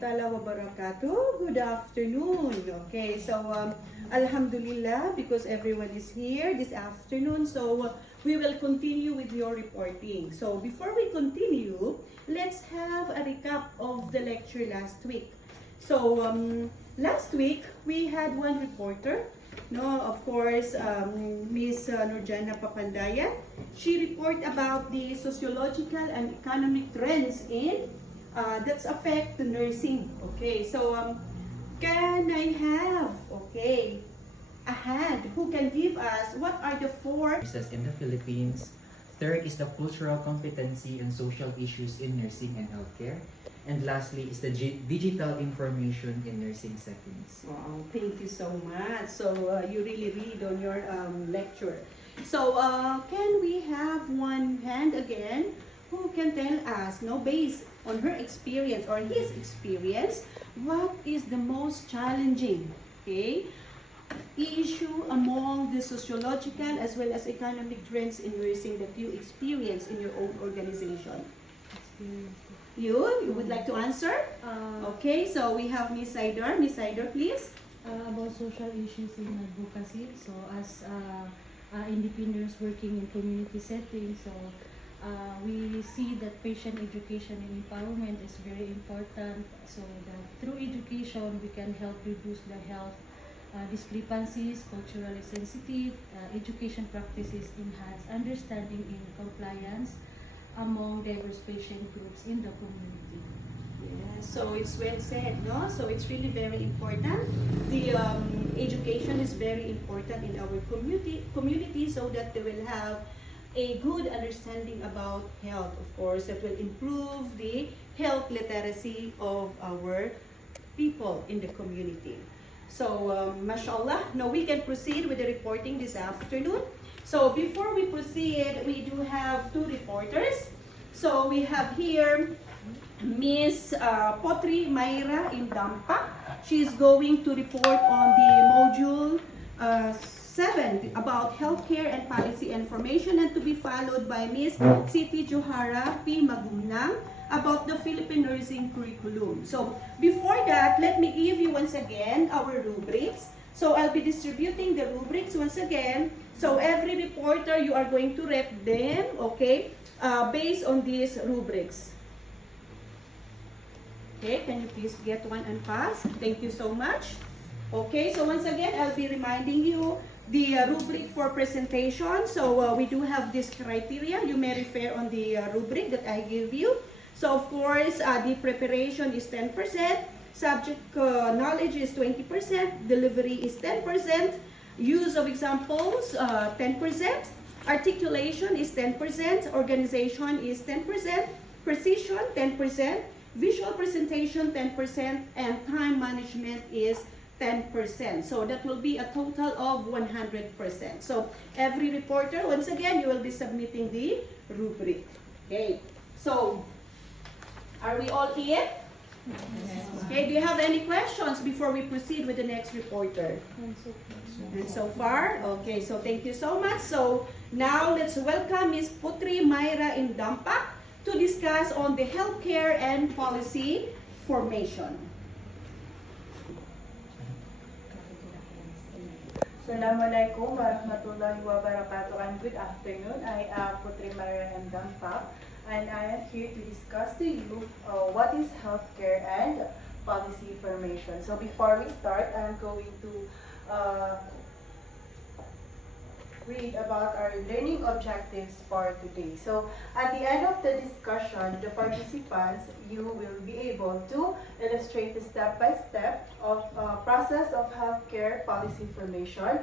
ta'ala wa barakatuh. Good afternoon. Okay, so Alhamdulillah, because everyone is here this afternoon, so we will continue with your reporting. So before we continue, let's have a recap of the lecture last week. So last week, we had one reporter, no, of course, Miss Nurjana Papandayan. She reported about the sociological and economic trends in that's affect the nursing. Okay, so can I have, okay, a hand who can give us what are the four In the Philippines. Third is the cultural competency and social issues in nursing and healthcare. And lastly is the digital information in nursing settings. Wow, thank you so much. So you really read on your lecture. So can we have one hand again who can tell us, no, based on her experience or his experience, what is the most challenging, okay, issue among the sociological as well as economic trends in nursing that you experience in your own organization? You would like to answer? Okay, so we have Miss Saidar. Miss Saidar, please. About social issues in advocacy. So as independents working in community settings, so we see that patient education and empowerment is very important. So that through education, we can help reduce the health discrepancies, culturally sensitive education practices, enhance understanding in compliance among diverse patient groups in the community. Yeah, so it's well said, no? So it's really very important. The education is very important in our community so that they will have a good understanding about health, of course, that will improve the health literacy of our people in the community. So, mashallah, now we can proceed with the reporting this afternoon. So, before we proceed, we do have two reporters. So, we have here Miss Potri Mayra in Dampa. She is going to report on the module 7 about healthcare and policy information, and to be followed by Miss Siti Johara P. Magumnang about the Philippine nursing curriculum. So before that, let me give you once again our rubrics. So I'll be distributing the rubrics once again. So every reporter, you are going to rep them, okay, based on these rubrics. Okay, can you please get one and pass? Thank you so much. Okay, so once again, I'll be reminding you the rubric for presentation. So we do have this criteria. You may refer on the rubric that I give you. So of course, the preparation is 10%, subject knowledge is 20%, delivery is 10%, use of examples 10%, articulation is 10%, organization is 10%, precision 10%, visual presentation 10%, and time management is 10%. So that will be a total of 100%. So every reporter, once again, you will be submitting the rubric. Okay, so are we all here? Yes. Okay, do you have any questions before we proceed with the next reporter? And so far, okay, so thank you so much. So now let's welcome Ms. Putri Mayra in Dampa to discuss on the healthcare and policy formation. Assalamualaikum warahmatullahi wabarakatuh, and good afternoon. I am Putri Mayra M. Dampa, and I am here to discuss to you what is healthcare and policy formation. So before we start, I'm going to read about our learning objectives for today. So at the end of the discussion, the participants, you will be able to illustrate the step-by-step of process of healthcare policy formation,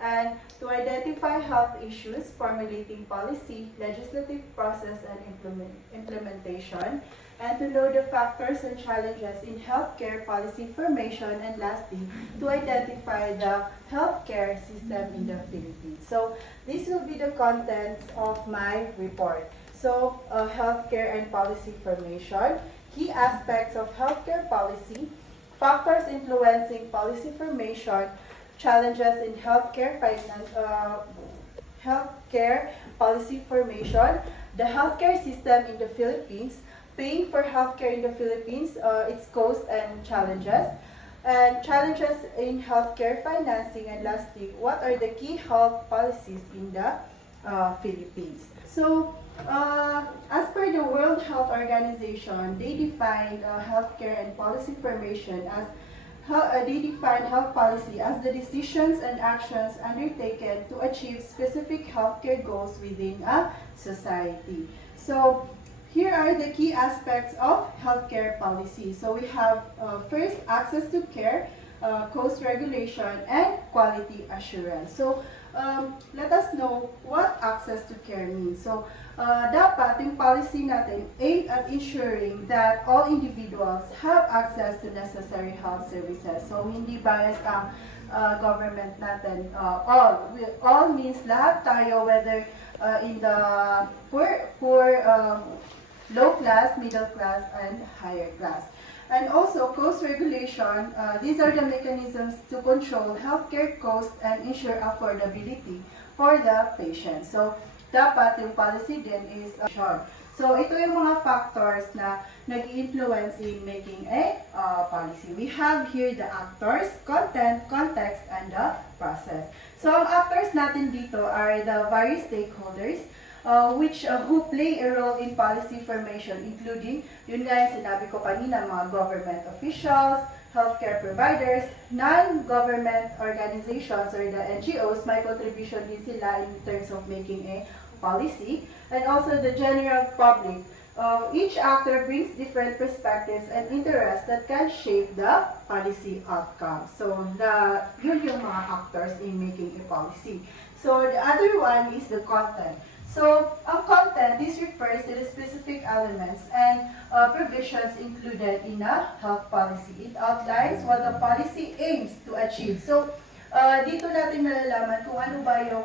and to identify health issues, formulating policy, legislative process, and implementation, and to know the factors and challenges in healthcare policy formation, and lastly, to identify the healthcare system in the Philippines. So this will be the contents of my report. So healthcare and policy formation, key aspects of healthcare policy, factors influencing policy formation, challenges in healthcare policy formation, the healthcare system in the Philippines, paying for healthcare in the Philippines, its costs and challenges. And challenges in healthcare financing, and lastly, what are the key health policies in the Philippines? So, as per the World Health Organization, they defined healthcare and policy formation as they define health policy as the decisions and actions undertaken to achieve specific healthcare goals within a society. So, here are the key aspects of healthcare policy. So we have first, access to care, cost regulation, and quality assurance. So let us know what access to care means. So dapat yung policy natin aimed at ensuring that all individuals have access to necessary health services. So hindi biased ang government natin. All means lahat tayo, whether in the poor low class, middle class, and higher class. And also, cost regulation, these are the mechanisms to control healthcare costs and ensure affordability for the patient. So, dapat yung policy din is sure. So, ito yung mga factors na nag-influence in making a policy. We have here the actors, content, context, and the process. So, ang actors natin dito are the various stakeholders, who play a role in policy formation, including, yun nga yung sinabi ko kanina, mga government officials, healthcare providers, non-government organizations or the NGOs, may contribution din sila in terms of making a policy, and also the general public. Each actor brings different perspectives and interests that can shape the policy outcome. So, yun yung mga actors in making a policy. So, the other one is the content. So, ang content, this refers to the specific elements and provisions included in a health policy. It outlines what the policy aims to achieve. So, dito natin nalalaman kung ano ba yung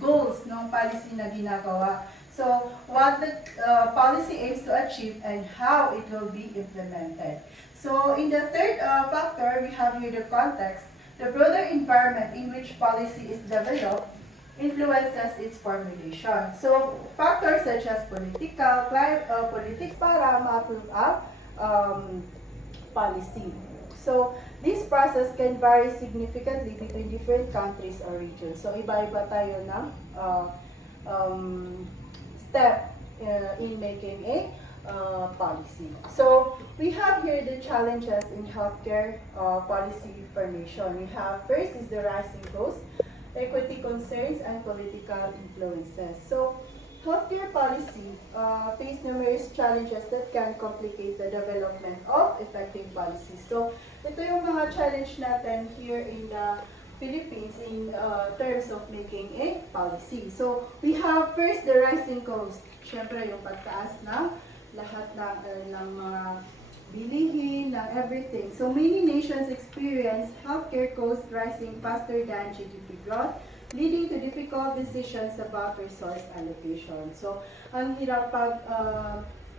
goals ng policy na ginagawa. So, what the policy aims to achieve and how it will be implemented. So, in the third factor, we have here the context. The broader environment in which policy is developed influences its formulation. So, factors such as politics para ma-approve ang policy. So, this process can vary significantly between different countries or regions. So, iba-iba tayo ng step in making a policy. So, we have here the challenges in healthcare policy formation. We have first is the rising costs, equity concerns, and political influences. So, healthcare policy face numerous challenges that can complicate the development of effective policies. So, ito yung mga challenge natin here in the Philippines in terms of making a policy. So, we have first the rising cost. Siyempre, yung pagtaas ng lahat ng mga bilihin, ng everything. So many nations experience healthcare costs rising faster than GDP growth, leading to difficult decisions about resource allocation. So, ang hirap pag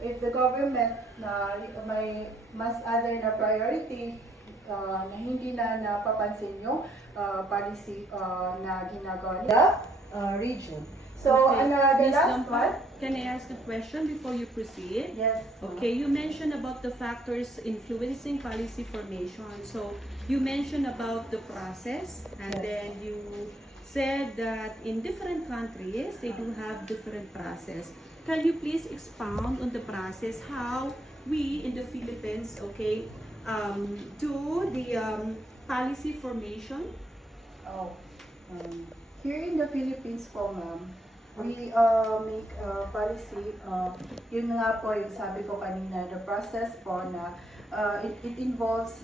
if the government na may mas other na priority na hindi na napapansin yung policy na ginagawa the region. So, Okay. the Ms. last Lampard, one. can I ask a question before you proceed? Yes. Okay, you mentioned about the factors influencing policy formation. So, you mentioned about the process, and Yes. then you said that in different countries, they do have different process. Can you please expound on the process, how we in the Philippines, okay, do the policy formation? Here in the Philippines po, ma'am, we make policy, yun nga po yung sabi ko kanina, the process po na it involves,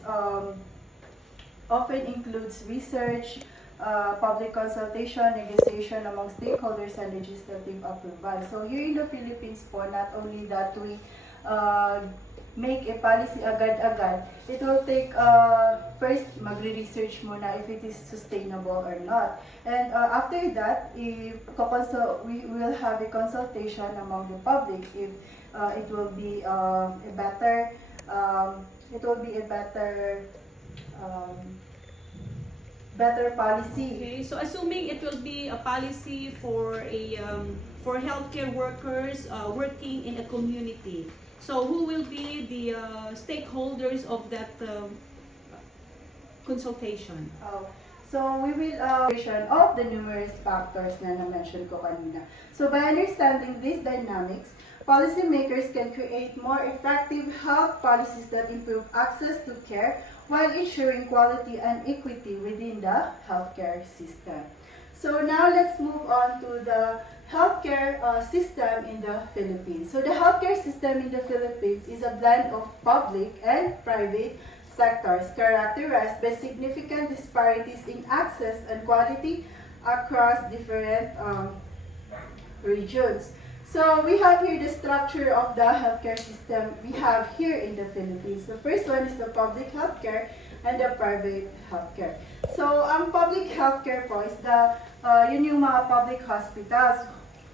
often includes research, public consultation, negotiation among stakeholders, and legislative approval. So here in the Philippines po, not only that we make a policy agad-agad, it will take, first, magre-research muna if it is sustainable or not. And after that, we will have a consultation among the public if it will be a better, better policy. Okay, so assuming it will be a policy for for healthcare workers working in a community. So who will be the stakeholders of that consultation? So we will of the numerous factors na na-mention ko kanina. So by understanding these dynamics, policymakers can create more effective health policies that improve access to care while ensuring quality and equity within the healthcare system. So now let's move on to the healthcare system in the Philippines. So the healthcare system in the Philippines is a blend of public and private sectors characterized by significant disparities in access and quality across different regions. So we have here the structure of the healthcare system we have here in the Philippines. The first one is the public healthcare and the private healthcare. So ang public healthcare po is yun yung mga public hospitals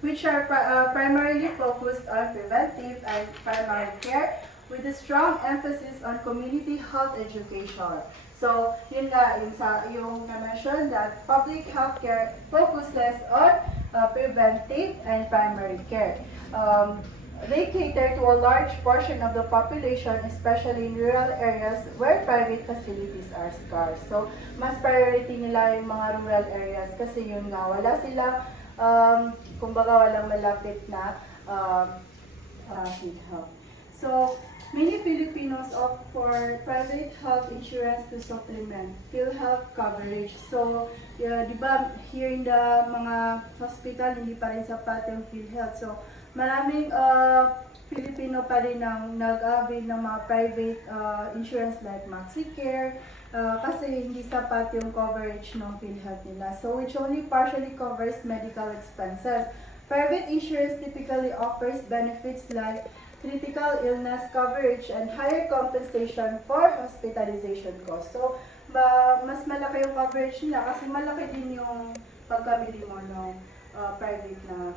which are primarily focused on preventive and primary care with a strong emphasis on community health education. So, yun nga, yung na-mention that public healthcare focuses on preventive and primary care. They cater to a large portion of the population, especially in rural areas where private facilities are scarce. So, mas priority nila yung mga rural areas kasi yun nga, wala sila, kumbaga walang malapit na health. So, many Filipinos opt for private health insurance to supplement PhilHealth coverage. So, di ba, here in the mga hospital, hindi pa rin sapat yung PhilHealth. So, maraming Filipino pa rin ang nag-avail ng mga private insurance like MaxiCare kasi hindi sapat yung coverage ng PhilHealth nila. So, which only partially covers medical expenses. Private insurance typically offers benefits like critical illness coverage and higher compensation for hospitalization costs. So, mas malaki yung coverage nila kasi malaki din yung pagkabili mo ng private na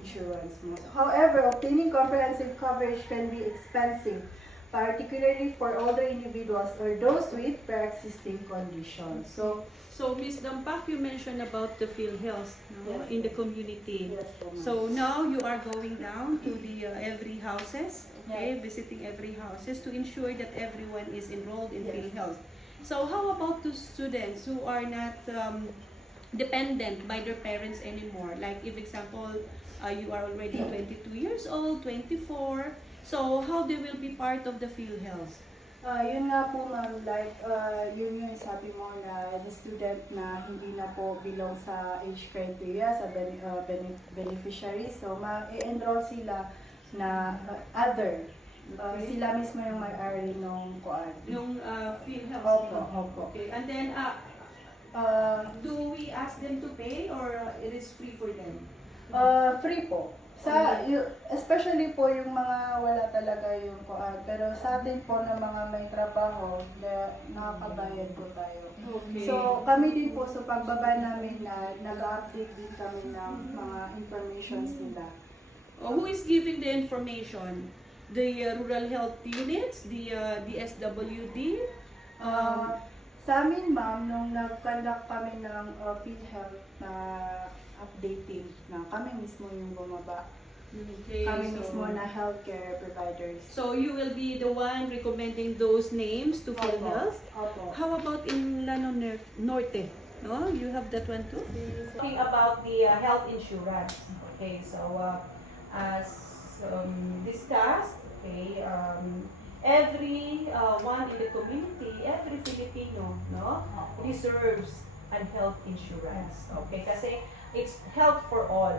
insurance mo. However, obtaining comprehensive coverage can be expensive, particularly for older individuals or those with pre-existing conditions. So, Ms. Dampak, you mentioned about the PhilHealth Yes. in the community. Yes, po, ma'am. So now you are going down to the every houses, okay, visiting every houses to ensure that everyone is enrolled in Yes. PhilHealth. So how about the students who are not dependent by their parents anymore? Like if example, you are already 22 years old, 24. So how they will be part of the PhilHealth? Yun nga po ma'am, like yun yung sabi mo na the student na hindi na po belong sa age criteria, sa beneficiaries. So, ma-enroll sila na other. Sila mismo yung may-ari nung kuan. Yung PhilHealth. Opo. Okay, and then do we ask them to pay or it is free for them? Free po. Especially po yung mga wala talaga yung kuan. Pero sa atin po na mga may trabaho, nakakabayad po tayo. Okay. So, kami din po sa pagbaba namin na nag-update din kami ng mga informations nila. Who is giving the information? The rural health units, the DSWD? Sa amin, ma'am, nung nag-conduct kami ng PhilHealth na updating na kami mismo yung bumaba. Okay, Kami mismo na healthcare providers. So you will be the one recommending those names to PhilHealth? Opo. How about in Llano Norte? No, you have that one too? Talking about the health insurance. Okay, so as discussed, okay, every one in the community, every Filipino, no, deserves a health insurance. Okay, kasi it's health for all.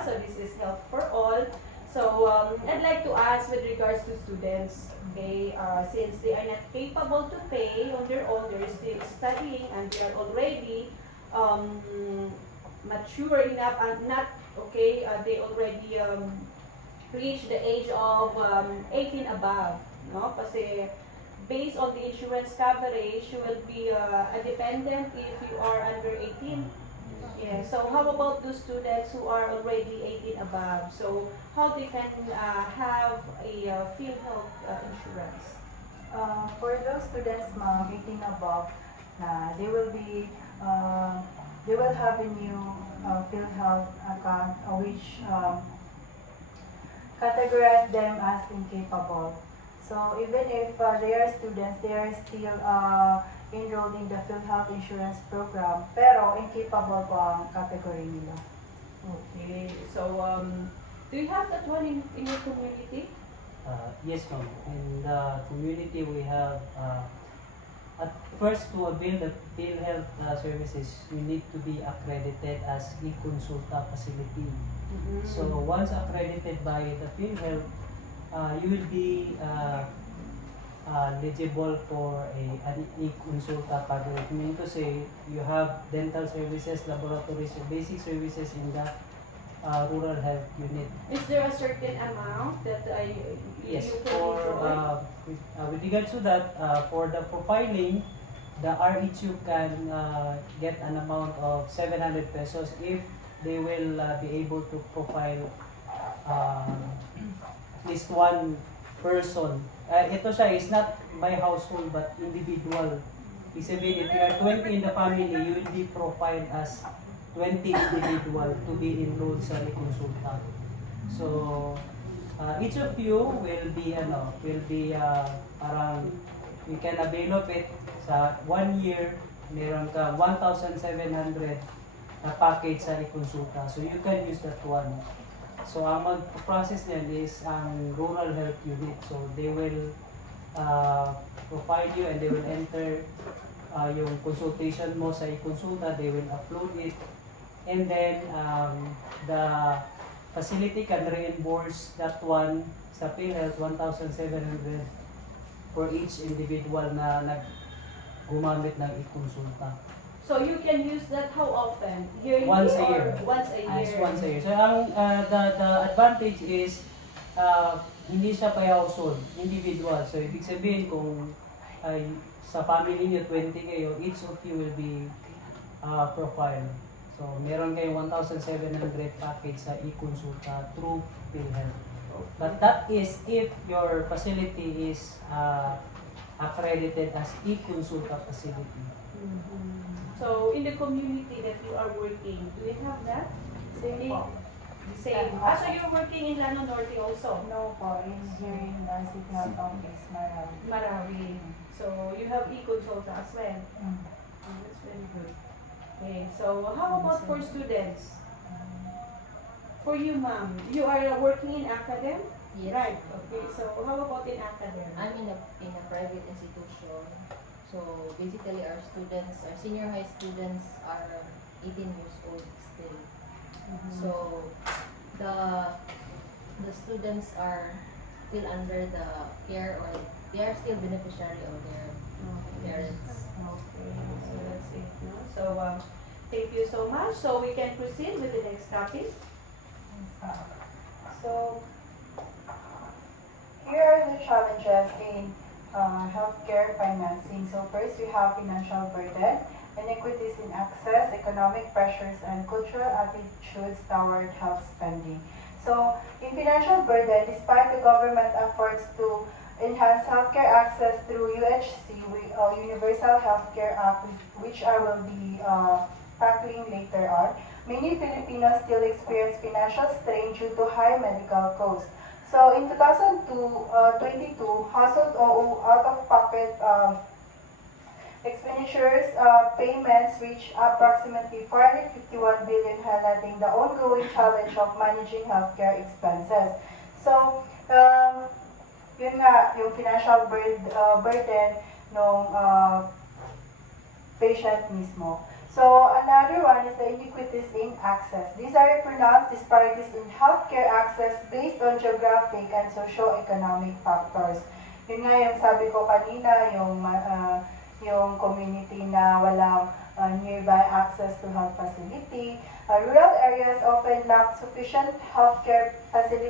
So this is health for all. So I'd like to ask with regards to students, okay, since they are not capable to pay on their own, they're still studying and they are already mature enough and not, okay, they already reached the age of 18 above, no? Kasi based on the insurance coverage, you will be a dependent if you are under 18. Yeah. So how about those students who are already 18 above? So how they can have a PhilHealth insurance? For those students, ma'am, 18 above, they will have a new PhilHealth account, which categorize them as incapable. So even if they are students, they are still enrolled in the PhilHealth insurance program, pero incapable po ang category nila. Okay. So, do you have that one in your community? Yes, ma'am. In the community, we have at first to avail the PhilHealth services, you need to be accredited as e-consulta facility. So once accredited by the PhilHealth, you will be eligible for an e-consulta package. Meaning to say, you have dental services, laboratories, and basic services in the rural health unit. Is there a certain amount that Yes, you can for enjoy? with regards to that, for the profiling, the RHU can get an amount of 700 pesos if they will be able to profile at least one person. Ito siya is not by household but individual. Ibig sabihin, if you are 20 in the family, you will be profiled as 20 individual to be enrolled sa e-consulta. So, each of you will be parang you can avail of it sa 1 year, meron ka 1,700 na package sa e-consulta. So, you can use that one. So, ang mag-process niyan is ang rural health unit. So, they will profile you and they will enter yung consultation mo sa e-consulta. They will upload it. And then, the facility can reimburse that one sa PhilHealth 1,700 for each individual na gumamit ng e-consulta. So you can use that how often? Yearly Once a or year. once a year? Once a year. So, ang the advantage is hindi siya by household, individual. So, ibig sabihin kung sa family niyo 20 kayo, each of you will be profiled. So, meron kayong 1,700 package sa e-consulta through PhilHealth. But that is if your facility is accredited as e-consulta facility. So in the community that you are working, do you have that? Same po. The same. So you're working in Llano Norte also? No po, in here in the City Health Office, Marawi. Marawi. So you have e-consulta as well? Mm. Oh, that's very good. Okay, so how about for students? For you, ma'am, you are working in academ? Yes. Right. Okay, so how about in academ? I'm in a private institution. So basically our students, our senior high students are 18 years old still. So the students are still under the care or they are still beneficiary of their parents. Okay, so that's it. No? So thank you so much. So we can proceed with the next topic. So, here are the challenges in healthcare financing. So first, we have financial burden, inequities in access, economic pressures, and cultural attitudes toward health spending. So, in financial burden, despite the government efforts to enhance healthcare access through UHC, Universal Healthcare Act, which I will be tackling later on, many Filipinos still experience financial strain due to high medical costs. So in 2022, household out-of-pocket expenditures payments reached approximately 451 billion, highlighting the ongoing challenge of managing healthcare expenses. So, yun nga, yung financial burden ng patient mismo. So, another one is the inequities in access. These are pronounced disparities in healthcare access based on geographic and socio-economic factors. Yun nga yung sabi ko kanina, yung community na walang nearby access to health facility. Rural areas often lack sufficient healthcare facilities